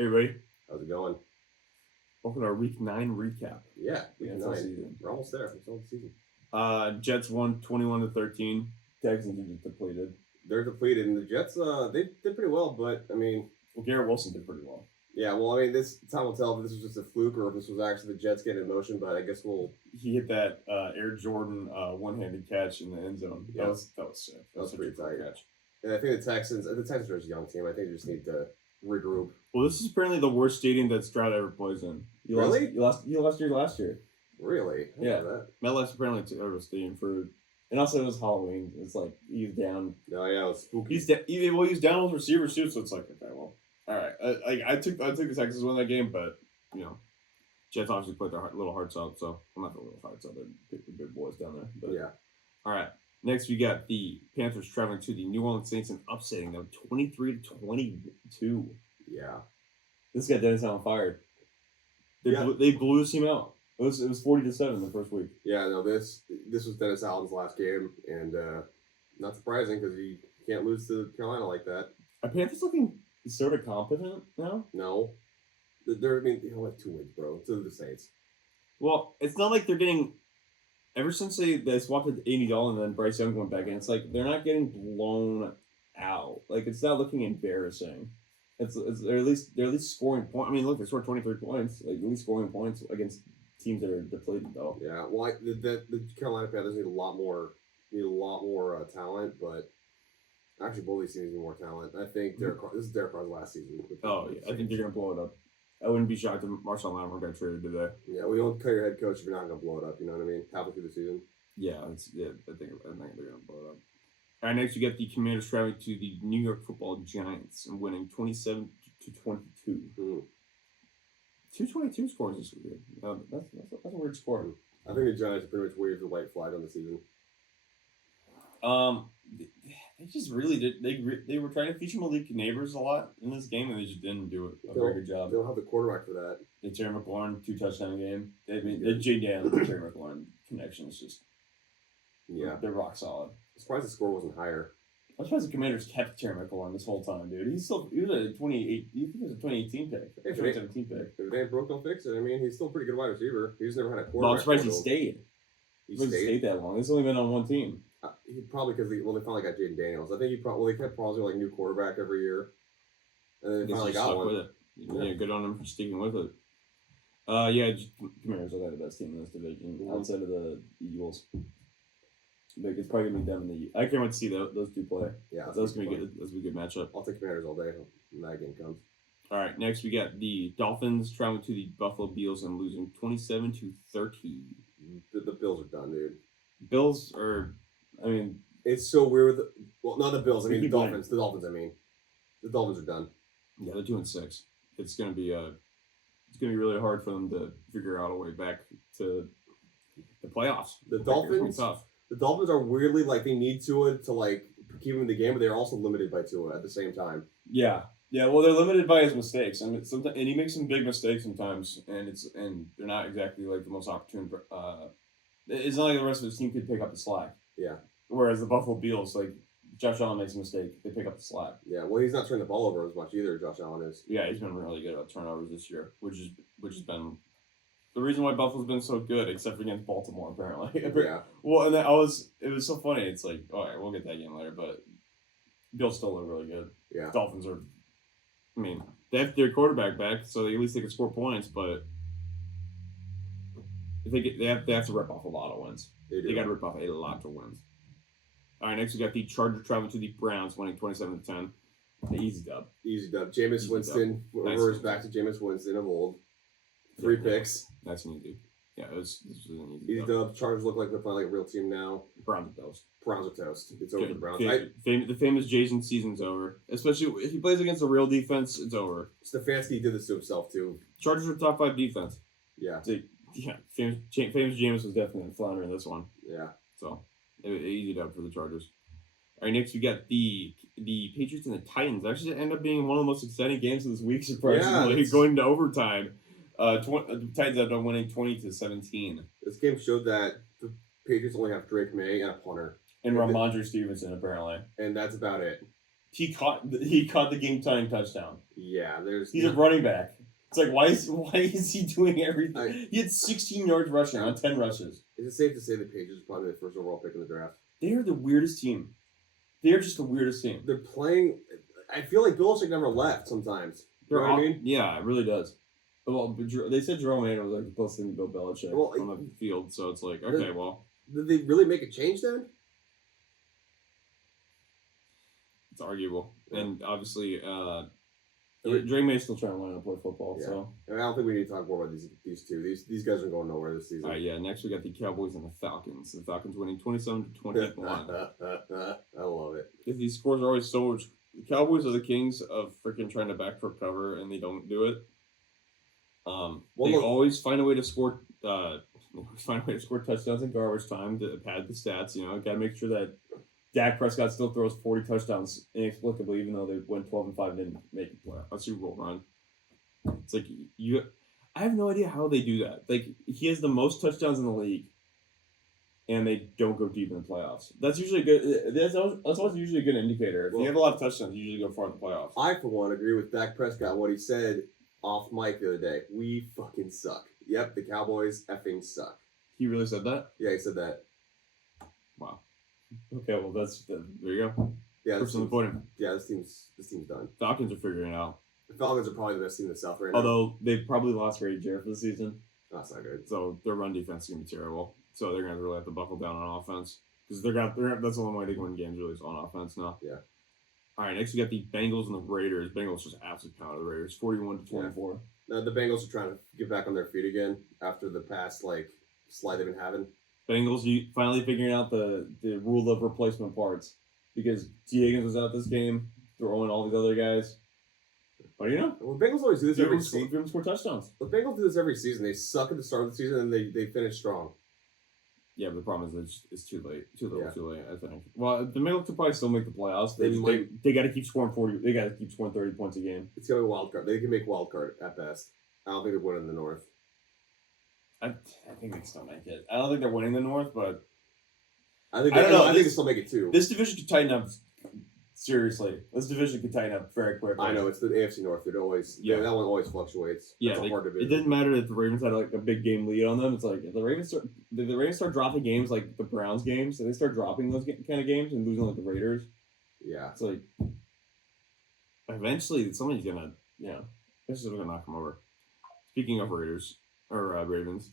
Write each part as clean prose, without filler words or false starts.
Hey, ready? How's it going? Welcome to our Week 9 recap. Yeah, week NFL 9. season. We're almost there. It's all the season. Jets won 21-13. Texans are just depleted. They're depleted, and the Jets, they did pretty well, but, I mean... Well, Garrett Wilson did pretty well. Yeah, well, I mean, this time will tell if this was just a fluke or if this was actually the Jets getting in motion, but I guess we'll... He hit that Air Jordan one-handed catch in the end zone. Yeah. That was sick. That was pretty tight. Catch. And I think the Texans are just a young team. I think they just need to regroup. Well, this is apparently the worst stadium that Stroud ever plays in. Really? You lost last year. Really? I Yeah. didn't know that. MetLife's apparently a terrible stadium for... And also, it was Halloween. It's like, he's down. No, yeah, it was spooky. He's down with receivers too, so it's like, okay, well, all right. I took the Texans to win that game, but you know, Jets obviously put their little hearts out, so I'm not the little hearts out. They're big boys down there. But, Yeah. All right. Next, we got the Panthers traveling to the New Orleans Saints and upsetting them 23-22. Yeah. This got Dennis Allen fired. Yeah. They blew this team out. It was 40-7 the first week. Yeah, no, this was Dennis Allen's last game, and not surprising because you can't lose to Carolina like that. Are Panthers looking sort of competent now? No. They only have 2 wins, bro. To the Saints. Well, it's not like they're getting... Ever since they swapped to Andy Dalton and then Bryce Young went back in, it's like they're not getting blown out. Like, it's not looking embarrassing. They're at least scoring points. I mean, look, they scored 23 points. Like, at least scoring points against teams that are depleted, though. Yeah, well, the Carolina Panthers need a lot more talent, but actually both these teams need more talent. I think this is Derek Carr's last season. Oh, yeah, I think they're going to blow it up. I wouldn't be shocked if Marshall Lattimore got traded today. Yeah, we don't cut your head coach if you're not going to blow it up, you know what I mean? Halfway through the season. Yeah, I think they're going to blow it up. All right, next you get the Commanders traveling to the New York Football Giants and winning 27-22. 222 scores this week. That's a weird score. I think the Giants pretty much waved the white flag on the season. They just really did. They were trying to feature Malik Neighbors a lot in this game, and they just didn't do a very good job. They don't have the quarterback for that. The Terry McLaurin 2-touchdown game. The J. Dan and the Terry McLaurin connection is just they're rock solid. I'm surprised the score wasn't higher. I'm surprised the Commanders kept Terry McLaurin this whole time, dude. He was a 28. You think it was a 2018 pick? 2017 pick. If it ain't broke, don't fix it. I mean, he's still a pretty good wide receiver. He's never had a quarterback. No, I'm surprised he stayed. He stayed that long. He's only been on one team. He probably because they finally got Jaden Daniels. I think they kept pausing like new quarterback every year, and then they finally got one. With it. Yeah, good on him for sticking with it. Commanders are the best team in this division outside of the Eagles. Like, it's probably gonna be them and the. I can't wait to see those two play. Yeah, that's gonna be good. That's gonna be a good matchup. I'll take Commanders all day when that game comes. All right, next we got the Dolphins traveling to the Buffalo Bills and losing 27-30. The Bills are done, dude. Bills are. I mean, it's so weird. Not the Bills. I mean, the Dolphins. The Dolphins. I mean, the Dolphins are done. Yeah, they're 2-6. It's gonna be really hard for them to figure out a way back to the playoffs. The Dolphins are weirdly like they need Tua to like keep him in the game, but they're also limited by Tua at the same time. Yeah. Well, they're limited by his mistakes. I mean, sometimes, and he makes some big mistakes sometimes, and they're not exactly like the most opportune. It's not like the rest of his team could pick up the slack. Yeah. Whereas the Buffalo Bills, like Josh Allen makes a mistake, they pick up the slack. Yeah. Well, he's not turning the ball over as much either. Josh Allen is. Yeah, he's been really good at turnovers this year, which has been the reason why Buffalo's been so good, except against Baltimore apparently. Yeah. Well, and it was so funny. It's like, all right, we'll get that game later, but Bills still look really good. Yeah. Dolphins are. I mean, they have their quarterback back, so at least they can score points. But if they have to rip off a lot of wins. They got to rip off a lot of wins. All right, next we got the Chargers traveling to the Browns, winning 27-10. The easy dub. Jameis Winston reverts back to Jameis Winston of old. 3 picks. That's an easy. Yeah, this was an easy dub. Chargers look like they're playing like a real team now. Browns are toast. It's over for the Browns. The famous Jason season's over. Especially if he plays against a real defense, it's over. Stefanski did this to himself too. Chargers are top 5 defense. Yeah. Famous Jameis was definitely a flounder in this one. Yeah. So, easy dub for the Chargers. All right, next we got the Patriots and the Titans. Actually, end up being one of the most exciting games of this week, surprisingly, going to overtime. The Titans ended up winning 20-17. This game showed that the Patriots only have Drake May and a punter. And Ramondre Stevenson, apparently. And that's about it. He caught the game tying touchdown. Yeah, there's. He's a running back. It's like why is he doing everything? He had 16 yards rushing on 10 rushes. Is it safe to say the Patriots are probably the first overall pick in the draft? They are the weirdest team. They are just the weirdest team. They're playing. I feel like Belichick never left sometimes. You know what I mean? Yeah, it really does. Well, they said Jerome Mayer was like the closest thing to Bill Belichick on the field, so it's like, okay, well. Did they really make a change then? It's arguable. Yeah. And obviously, Drake May's still trying to learn how to play football, yeah. so. I don't think we need to talk more about these two. These guys are going nowhere this season. All right, yeah, next we got the Cowboys and the Falcons. The Falcons winning 27-21. I love it. These scores are always so much. The Cowboys are the kings of freaking trying to backdoor cover, and they don't do it. They always find a way to score. Find a way to score touchdowns in garbage time to pad the stats. You know, got to make sure that Dak Prescott still throws 40 touchdowns inexplicably, even though they went 12-5 and didn't make a Super Bowl run. It's like I have no idea how they do that. Like he has the most touchdowns in the league, and they don't go deep in the playoffs. That's usually good. That's always usually a good indicator. If you have a lot of touchdowns, you usually go far in the playoffs. I, for one, agree with Dak Prescott. What he said off mic the other day. We fucking suck. Yep, the Cowboys effing suck. He really said that? Yeah, he said that. Wow. Okay, well there you go. Yeah, this team's done. Falcons are figuring it out. The Falcons are probably the best team in the South right now. Although they've probably lost Ray Jarrett for the season. That's not good. So their run defense is gonna be terrible. So they're gonna really have to buckle down on offense because that's the only way they can win games really is on offense now. Yeah. All right, next we got the Bengals and the Raiders. Bengals just absolutely pounded the Raiders, 41-24. Yeah. The Bengals are trying to get back on their feet again after the past slide they've been having. Bengals finally figuring out the rule of replacement parts because T. Higgins was out this game, throwing all these other guys. But you know, well, the Bengals always do this every season. Give them score touchdowns. The Bengals do this every season. They suck at the start of the season and they finish strong. Yeah, but the problem is it's too late. Too late, I think. Well, the Bengals could probably still make the playoffs. They got to keep scoring 40. They got to keep scoring 30 points a game. It's gonna be a wild card. They can make wild card at best. I don't think they're winning the North. I think they still make it. I don't think they're winning the North, but I think they still make it too. This division could tighten up. Seriously, this division could tighten up very quickly. I know it's the AFC North. That one always fluctuates. Yeah, a hard division. It didn't matter if the Ravens had a big game lead on them. It's like if the Ravens start dropping games like the Browns games, and they start dropping those kind of games and losing like the Raiders. Yeah, it's like eventually somebody's gonna this is gonna knock them over. Speaking of Raiders or Ravens,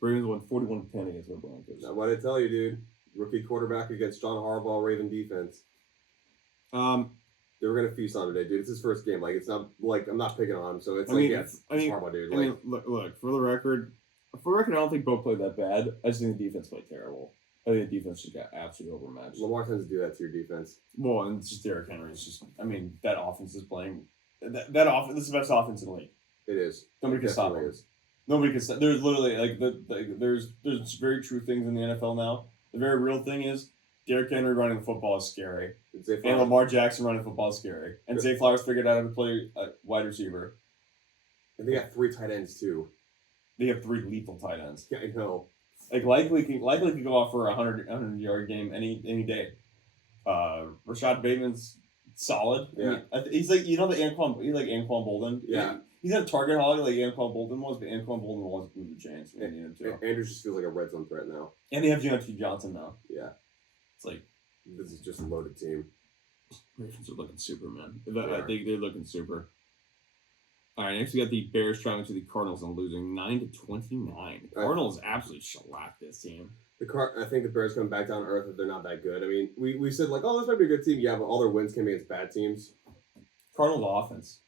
Ravens won 41-10 against the Broncos. Now, what did I tell you, dude? Rookie quarterback against John Harbaugh, Raven defense. They were gonna feast on today, dude. It's his first game. It's not I'm not picking on him, so it's Harbaugh, dude. Look for the record. I don't think both played that bad. I just think the defense played terrible. I think the defense just got absolutely overmatched. Lamar tends to do that to your defense. Well, and it's just Derrick Henry. It's just, that offense is playing. That offense, this is the best offense in the league. It is. Nobody can stop it. Nobody can stop. There's literally there's very true things in the NFL now. The very real thing is Derrick Henry running the football is scary, and Lamar Jackson running the football is scary, and Zay Flowers figured out how to play a wide receiver. And they got 3 tight ends too. They have 3 lethal tight ends. Yeah, I know. Likely could go off for a 100-yard game any day. Rashad Bateman's solid. Yeah, he's like Anquan Bolden. Yeah, he's not a target hog like Anquan Bolden was, but Anquan Bolden was move the chains. Andrews just feels like a red zone threat now. And they have Deontay Johnson now. Yeah, it's like this is just a loaded team. Ravens are looking super, man. I think they're looking super. All right, next we got the Bears traveling to the Cardinals and losing 9-29. Cardinals absolutely shellacked this team. I think the Bears come back down to earth if they're not that good. We said this might be a good team. Yeah, but all their wins came against bad teams. Cardinals offense.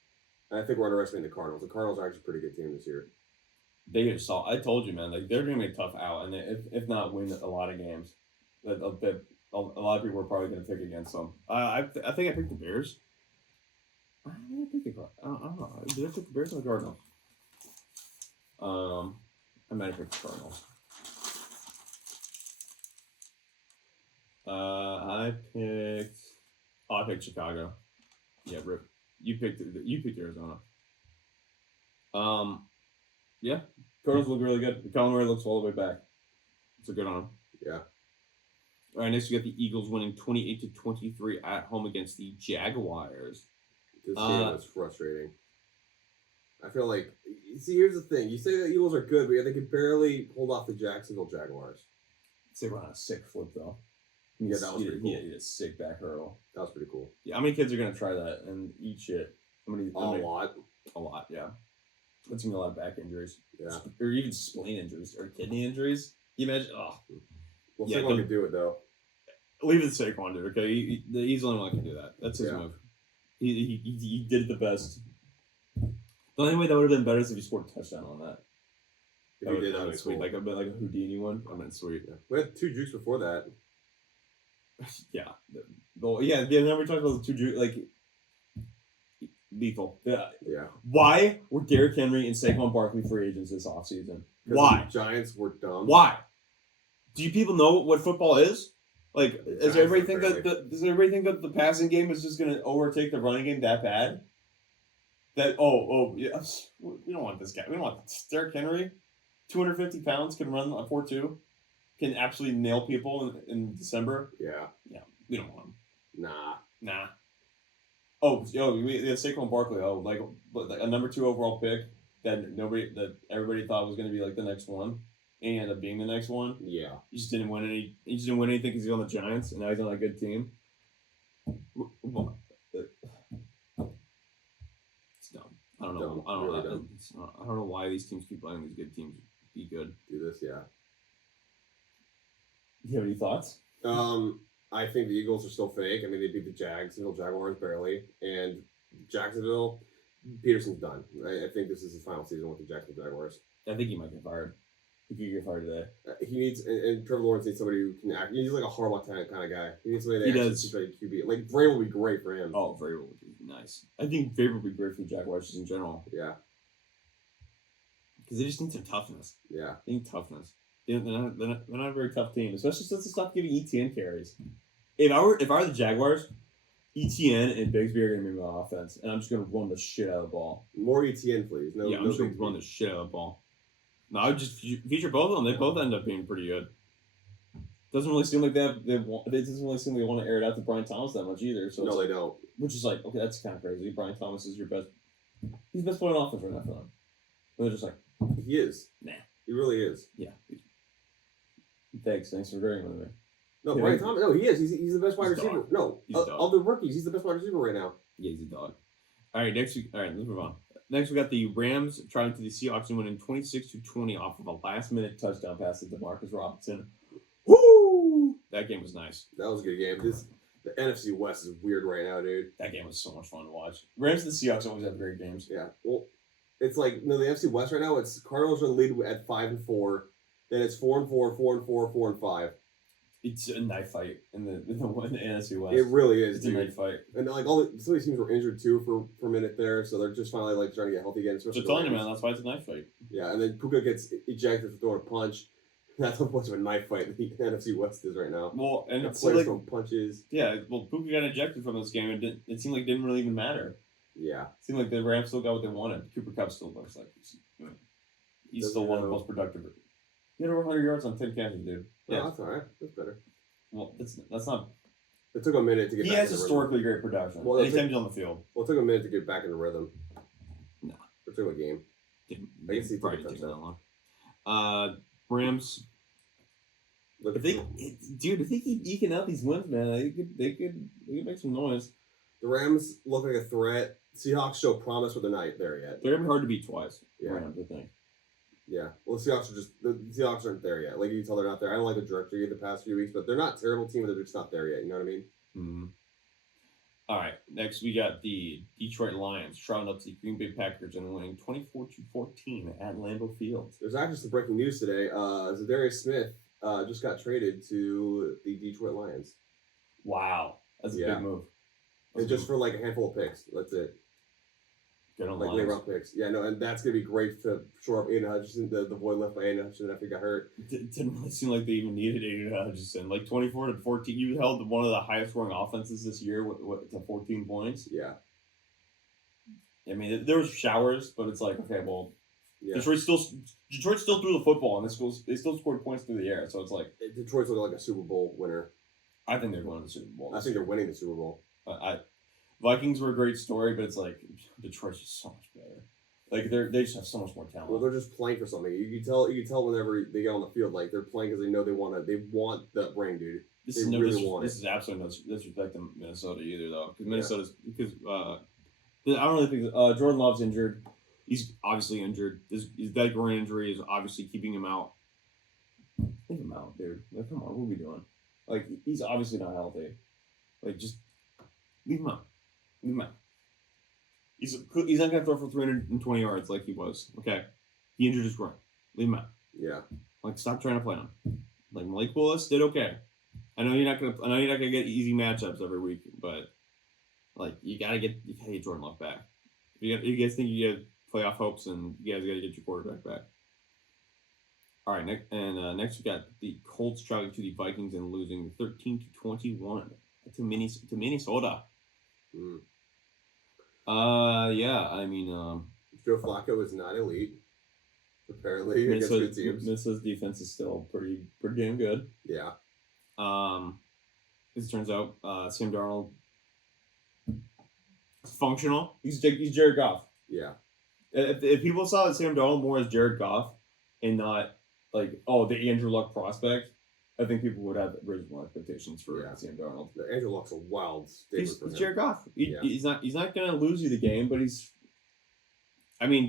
And I think we're underestimating the Cardinals. The Cardinals are actually a pretty good team this year. They just saw. I told you, man. They're going to be a tough out, and if not win a lot of games, that a lot of people are probably going to pick against them. I think I picked the Bears. I don't know. Did I pick the Bears or the Cardinals? I might have picked the Cardinals. I picked Chicago. Yeah, Rip. You picked Arizona. Yeah. Cardinals look really good. Colin Murray looks all the way back. So good on him. Yeah. All right, next we got the Eagles winning 28-23 at home against the Jaguars. This game was frustrating. I feel like, see, here's the thing. You say the Eagles are good, but they can barely hold off the Jacksonville Jaguars. They were on a sick flip, though. Yeah, that was pretty cool. He had a sick back hurl. That was pretty cool. Yeah, how many kids are going to try that and eat shit? A lot. A lot, yeah. That's going to be a lot of back injuries. Yeah. Or even spleen injuries or kidney injuries. You imagine? Oh. Well, Saquon can do it, though. Leave it to Saquon, dude, okay? He's the only one that can do that. That's his move. He did it the best. The only way that would have been better is if he scored a touchdown on that. If he did, that would be sweet. cool. Like a Houdini one. I mean, sweet. Yeah. We had 2 jukes before that. Yeah. Well, yeah. Now we're talking about the 2 jukes. Like, lethal. Yeah. Why were Derrick Henry and Saquon Barkley free agents this offseason? Why? The Giants were dumb. Why? Do you people know what football is? Like, does everybody think that the passing game is just going to overtake the running game that bad? That yeah, we don't want this guy. We don't want Derrick Henry, 250 pounds, can run a 4.2, can absolutely nail people in December. Yeah, we don't want him. Nah. We have Saquon Barkley. Like a number 2 overall pick that everybody thought was going to be like the next one, and he ended up being the next one. Yeah, he just didn't win any. He just didn't win anything because he's on the Giants, and now he's on a good team. I don't know. I don't know why these teams keep letting these good teams be good. Do this, yeah. Do you have any thoughts? I think the Eagles are still fake. I mean, they beat the Jaguars barely, and Jacksonville, Peterson's done. I think this is his final season with the Jacksonville Jaguars. I think he might get fired. He could get fired today. He needs, and Trevor Lawrence needs somebody who can act. He's like a Harbaugh kind of guy. He needs somebody that actually play QB. Like Vrabel would be great for him. Oh, Vrabel would be nice. I think Vrabel would be great for the Jaguars just in general. Yeah. Because they just need some toughness. Yeah. They need toughness. They're not a very tough team, especially since they stopped giving ETN carries. If I were the Jaguars, ETN and Bigsby are going to be my offense, and I'm just going to run the shit out of the ball. More ETN, please. I'm just going to run the shit out of the ball. No, I would just feature both of them. They both end up being pretty good. Doesn't really seem like it doesn't really seem like they want to air it out to Brian Thomas that much either. So no, they don't. Which is like, okay, that's kind of crazy. Brian Thomas is your best. He's the best player on offense right now for them. And they're just like, he is. Nah, he really is. Yeah. Thanks for agreeing with me. No, Brian Thomas. No, he is. He's the best wide receiver. No, of the rookies, he's the best wide receiver right now. Yeah, he's a dog. All right, let's move on. Next, we got the Rams trying to the Seahawks and winning 26-20 off of a last-minute touchdown pass to DeMarcus Robinson. Woo! That game was nice. That was a good game. The NFC West is weird right now, dude. That game was so much fun to watch. Rams and the Seahawks always have great games. Yeah. Well, it's like the NFC West right now. It's Cardinals are in the lead at 5-4. Then it's 4-4, 4-4, 4-5. It's a knife fight in the NFC West. It really is. It's a knife fight. And like some of these teams were injured too for a minute there, so they're just finally like trying to get healthy again. So telling you, man, that's why it's a knife fight. Yeah, and then Puka gets ejected for throwing a punch. That's how much of a knife fight the NFC West is right now. Well, and it's players throwing punches. Yeah, well, Puka got ejected from this game, and it seemed like it didn't really even matter. Yeah, it seemed like the Rams still got what they wanted. Cooper Kupp still looks like he's still one of the most productive. He had over 100 yards on 10 catches, dude. Yeah, that's all right. That's better. Well, that's not. It took a minute to get. He has historically great production. Well, anytime he's on the field. Well, it took a minute to get back in the rhythm. No, it took a game. I guess he probably took that long. Rams. If they keep eking out these wins, man, they could make some noise. The Rams look like a threat. Seahawks show promise, but they're not there yet. They're gonna be hard to beat twice. Yeah, Rams, I think. Yeah, well, the Seahawks aren't there yet. Like you can tell, they're not there. I don't like the trajectory of the past few weeks, but they're not a terrible team. But they're just not there yet. You know what I mean? Mm-hmm. All right. Next, we got the Detroit Lions trotting up to the Green Bay Packers and winning 24-14 at Lambeau Field. There's actually some breaking news today. Zadarius Smith just got traded to the Detroit Lions. Wow, that's a big move. And just for like a handful of picks. That's it. Like late round picks. Yeah, no, and that's going to be great to shore up Aiden Hutchinson, the void left by Aiden Hutchinson after he got hurt. It didn't really seem like they even needed Aiden Hutchinson. Like 24-14, you held one of the highest scoring offenses this year to 14 points. Yeah. I mean, there was showers, but it's like, okay, well, yeah. Detroit still threw the football, and they still scored points through the air, so it's like... Detroit's looking like a Super Bowl winner. I think they're going to the Super Bowl. I think they're winning the Super Bowl. Vikings were a great story, but it's like Detroit's just so much better. Like they just have so much more talent. Well, they're just playing for something. You can tell whenever they get on the field, like they're playing because they know they want that ring, dude. This They is no, really this, want this it. is absolutely no disrespect to Minnesota either, though, because Minnesota's because I don't really think Jordan Love's injured. He's obviously injured. His leg groin injury is obviously keeping him out. Leave him out, dude. Like, come on, what are we doing? Like, he's obviously not healthy. Like, just leave him out. Leave him out. He's not gonna throw for 320 yards like he was. Okay, he injured his groin. Leave him out. Yeah. Like, stop trying to play him. Like, Malik Willis did okay. I know you're not gonna get easy matchups every week, but like you gotta get Jordan Love back. You guys think you get playoff hopes, and you guys gotta get your quarterback back. All right, next we got the Colts traveling to the Vikings and losing 13-21 to Minnesota. Mm. Yeah, I mean, Joe Flacco is not elite. Apparently, against good teams. Minnesota's defense is still pretty damn good. Yeah. As it turns out, Sam Darnold is functional. He's Jared Goff. Yeah. If people saw Sam Darnold more as Jared Goff and not like the Andrew Luck prospect, I think people would have reasonable expectations for Sam Darnold. Andrew Luck's a wild statement He's for him. Jared Goff. He's not gonna lose you the game, but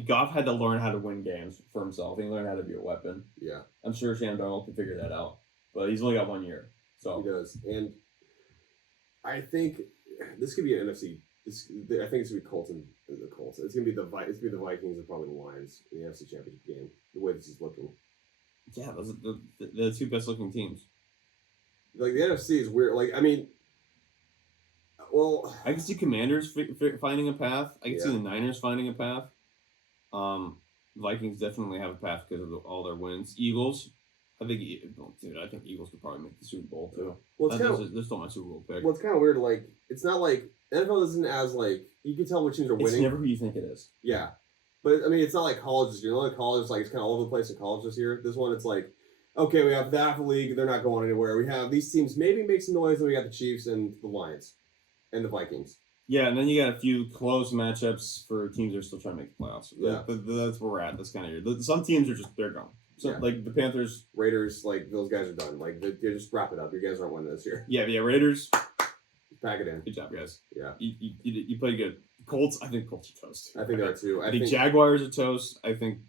Goff had to learn how to win games for himself. He learned how to be a weapon. Yeah. I'm sure Sam Darnold can figure that out, but he's only got 1 year. So he does, and I think this could be an NFC. I think it's gonna be Colts and the Colts. It's gonna be the Vikings and probably the Lions in the NFC Championship game. The way this is looking. Yeah, those are the two best looking teams. Like the NFC is weird. Like I mean, well, I can see Commanders finding a path. I can see the Niners finding a path. Vikings definitely have a path because of all their wins. Eagles. I think Eagles could probably make the Super Bowl too. Well, they're still my Super Bowl pick. Well, it's kind of weird. Like, it's not like NFL isn't as like you can tell which teams are winning. It's never who you think it is. Yeah, but I mean, it's not like college this year. Like college is like it's kind of all over the place in college this year. This one, it's like, okay, we have that league. They're not going anywhere. We have these teams maybe make some noise, and we got the Chiefs and the Lions, and the Vikings. Yeah, and then you got a few close matchups for teams that are still trying to make the playoffs. Yeah, that's where we're at. This kind of year. Some teams are they're gone. So like the Panthers, Raiders, like those guys are done. Like they just wrap it up. You guys aren't winning this year. Yeah, Raiders. Pack it in. Good job, guys. Yeah, you played good. Colts, I think Colts are toast. I think they are too. I think Jaguars are toast. I think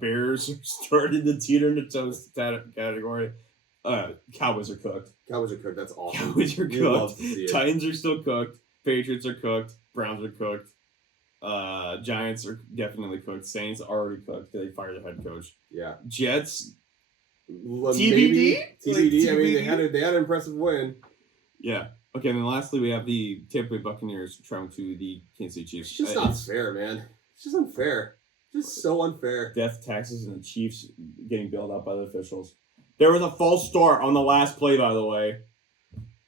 Bears are starting to teeter into toast category. Cowboys are cooked. Cowboys are cooked. That's awesome. Cowboys are cooked. Titans are still cooked. Patriots are cooked. Browns are cooked. Giants are definitely cooked. Saints are already cooked. They fired their head coach. Yeah. Jets. TBD. TBD. I mean, they had an impressive win. Yeah. Okay. And then lastly, we have the Tampa Bay Buccaneers traveling to the Kansas City Chiefs. It's just not fair, man. It's just unfair. Just so unfair. Death taxes and the Chiefs getting bailed out by the officials. There was a false start on the last play, by the way.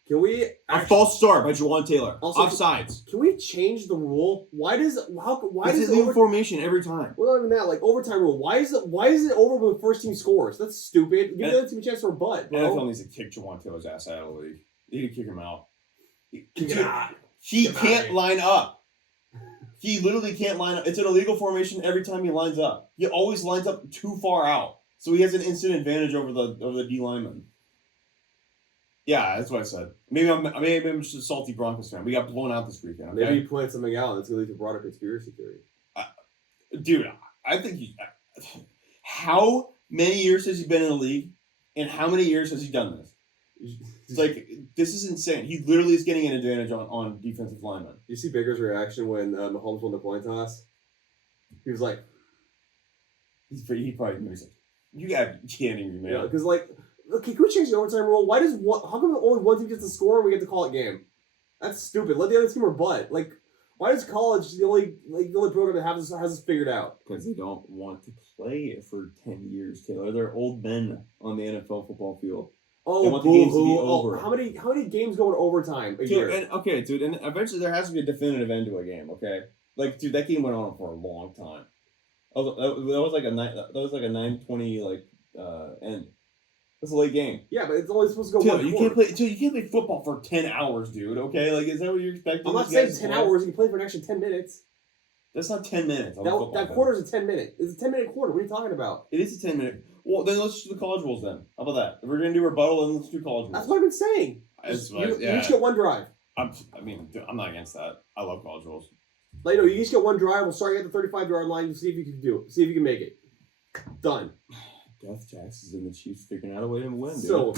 Can we a false start by Juwan Taylor? Also, offsides. Can we change the rule? Why does new formation every time? Well, not even that. Like overtime rule. Why is it over when the first team scores? That's stupid. Give the other team a chance to rebut, bro. NFL needs to kick Juwan Taylor's ass out of the league. They need to kick him out. He can't line up. He literally can't line up. It's an illegal formation every time he lines up. He always lines up too far out, so he has an instant advantage over the D lineman. Yeah, that's what I said. Maybe I'm just a salty Broncos fan. We got blown out this weekend. Okay? Maybe you pointed something out that's going to lead to broader conspiracy theory. Dude, I think how many years has he been in the league, and how many years has he done this? It's like, this is insane. He literally is getting an advantage on defensive linemen. You see Baker's reaction when Mahomes won the coin toss? He was like... He probably knew. He's like, you got kidding me, man. Yeah, because like... Okay, can we change the overtime rule? How come only one team gets to score and we get to call it game? That's stupid. Let the other team rebut. Like, why is college the only program that has this figured out? Because they don't want to play it for 10 years, Taylor. They're old men on the NFL football field. Oh, they want the games to be over. How many games go into overtime a year? And eventually there has to be a definitive end to a game. Okay, like dude, that game went on for a long time. That was like a 9-20 end. It's a late game. Yeah, but it's only supposed to go Dude, one you quarter. can't play football for 10 hours, dude. Okay, like is that what you're expecting? I'm not these saying guys to 10 play? hours. You can play for an extra 10 minutes. That's not 10 minutes. On That, the football that field. quarter is a 10 minute. It's a 10-minute quarter. What are you talking about? It is a 10-minute. Well, then let's do the college rules then. How about that? If we're gonna do rebuttal, then let's do college rules. That's what I've been saying. You each get one drive. I'm not against that. I love college rules. Like, no, you each get one drive. We'll start you at the 35-yard line to see if you can do it. See if you can make it. Done. Death Jackson's and the Chiefs figuring out a way to win, dude. So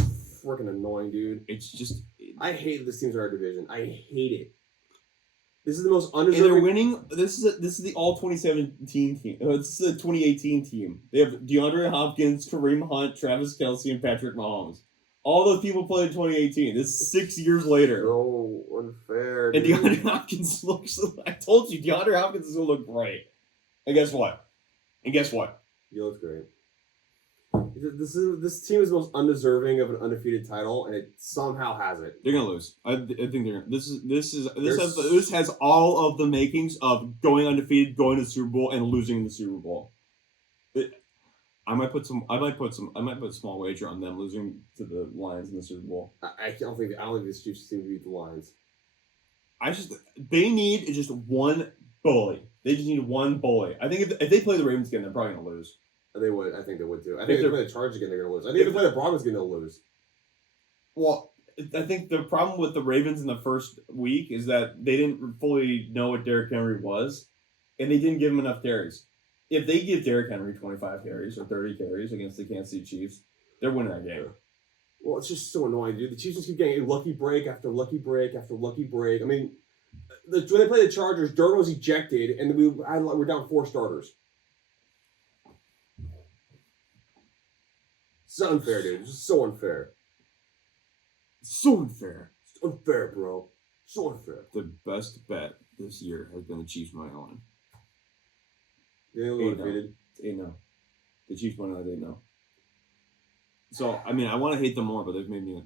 freaking annoying, dude. It's just. I hate this team's in our division. I hate it. This is the most And they're undeserving. winning. This is the all 2017 team. This is the 2018 team. They have DeAndre Hopkins, Kareem Hunt, Travis Kelce, and Patrick Mahomes. All those people played in 2018. This is 6 years later. So unfair. And Dude. DeAndre Hopkins looks. I told you, DeAndre Hopkins is gonna look great. And guess what? He looks great. This team is the most undeserving of an undefeated title, and it somehow has it. They're gonna lose. I think they're. This has all of the makings of going undefeated, going to the Super Bowl, and losing in the Super Bowl. I might put a small wager on them losing to the Lions in the Super Bowl. I don't think this Chiefs team beat the Lions. They need just one bully. They just need one bully. I think if they play the Ravens again, they're probably gonna lose. They would. I think they would too. I think if they play the Chargers again, they're going to lose. I think if they play the Broncos again, they'll lose. Well, I think the problem with the Ravens in the first week is that they didn't fully know what Derrick Henry was, and they didn't give him enough carries. If they give Derrick Henry 25 carries or 30 carries against the Kansas City Chiefs, they're winning that game. Well, it's just so annoying, dude. The Chiefs just keep getting a lucky break after lucky break after lucky break. I mean, when they played the Chargers, Durden was ejected, and we're down 4 starters. It's unfair, dude. It's just so unfair. So unfair. It's unfair, bro. So unfair. The best bet this year has been the Chiefs money line. They only undefeated. 8-0. The Chiefs money line 8-0. So I mean, I want to hate them more, but they've made me.